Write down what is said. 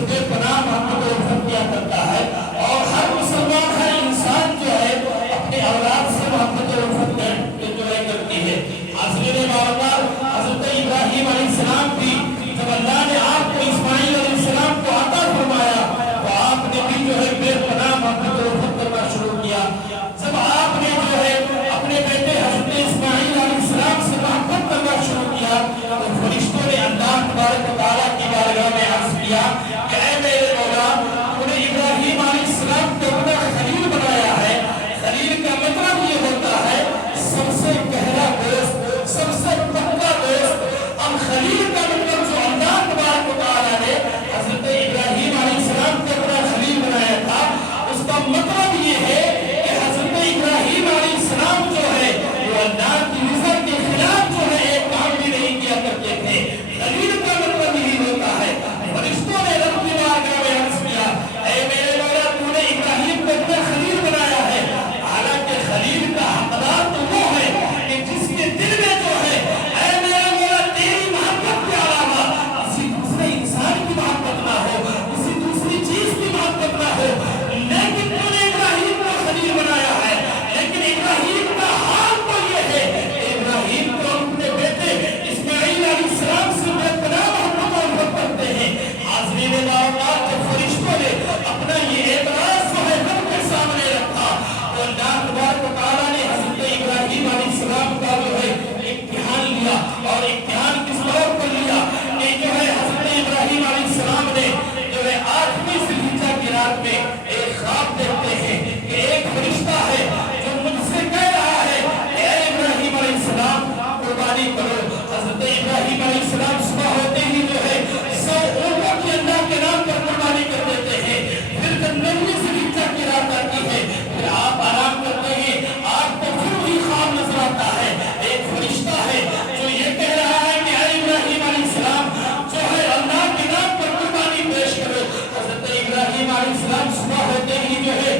سے بے پناہ محبت و الفت کیا کرتا ہے، اور ہر مسلمان ہر انسان جو ہے اپنے اولاد سے محبت و الفت کرتی ہے۔ حاضرین معزز، حضرت ابراہیم علیہ السلام بھی جب اللہ نے آپ کو اسماعیل علیہ السلام کو عطا فرمایا تو آپ نے بھی جو ہے بے پناہ محبت و الفت کرنا شروع کیا۔ جب آپ نے جو ہے اپنے بیٹے حضرت اسماعیل علیہ السلام سے محبت کرنا شروع کیا تو فرشتوں نے اللہ تبارک و تعالیٰ کی بارگاہ میں عرض کیا کہ اے میرے مولا، تو نے ابراہیم علیہ السلام کو اپنا خلیل بنایا ہے۔ خلیل کا مطلب یہ ہوتا ہے سب سے گہرا دوست، سب سے پکا دوست۔ اب خلیل کا مطلب جو اللہ تبارک و تعالیٰ نے حضرت ابراہیم علیہ السلام کو اپنا خلیل بنایا تھا، اس کا مطلب یہ ہے کہ حضرت ابراہیم علیہ السلام جو ہے وہ اللہ کی رضا کے خلاف جو ہے ایک کام بھی نہیں کیا کرتے تھے۔ خلیل کا مطلب یہی ہوتا ہے۔ فرشتوں نے رب کی بارگاہ میں عرض کیا اے میرے مولا، تو نے ابراہیم کو اپنا خلیل بنایا ہے، حالانکہ خلیل کا حقدار تو وہ ہے کہ جس کے دل میں جو ہے اے میرے مولا تیری محبت کے علاوہ کسی دوسرے انسان کی محبت نہ ہو، کسی دوسری چیز کی محبت نہ ہو۔ لیکن تو نے ابراہیم کو خلیل بنایا ہے، لیکن ابراہیم کا حال تو یہ ہے کہ ابراہیم کو اپنے بیٹے اسماعیل علیہ السلام سے بے پناہ محبت و الفت کرتے ہیں۔ حاضرین معزز، جب فرشتوں نے اپنا یہ اعتراض جو ہے رب کے سامنے رکھا تو اللہ تبارک و تعالیٰ نے حضرت ابراہیم علیہ السلام کا جو ہے امتحان لیا، اور امتحان کس طور پر لیا کہ جو ہے حضرت ابراہیم علیہ السلام نے جو ہے 8ویں ذوالحجہ کی رات میں ایک خواب دیکھتے ہیں کہ ایک فرشتہ ہے جو مجھ سے کہہ رہا ہے کہ اے ابراہیم علیہ السلام قربانی کرو۔ حضرت ابراہیم علیہ السلام صبح ہوتے ہی جو ہے 100 اونٹوں کی اللہ کے نام پر قربانی کر دیتے ہیں۔ پھر جب 9ویں ذوالحجہ کی رات آتی ہے پھر آپ آرام کرتے ہیں، آپ کو پھر وہی خواب نظر آتا ہے، ایک فرشتہ ہے جو یہ کہہ رہا ہے کہ اے ابراہیم علیہ السلام جو ہے اللہ کے نام پر قربانی پیش کرو۔ حضرت ابراہیم علیہ السلام صبح ہوتے ہی جو ہے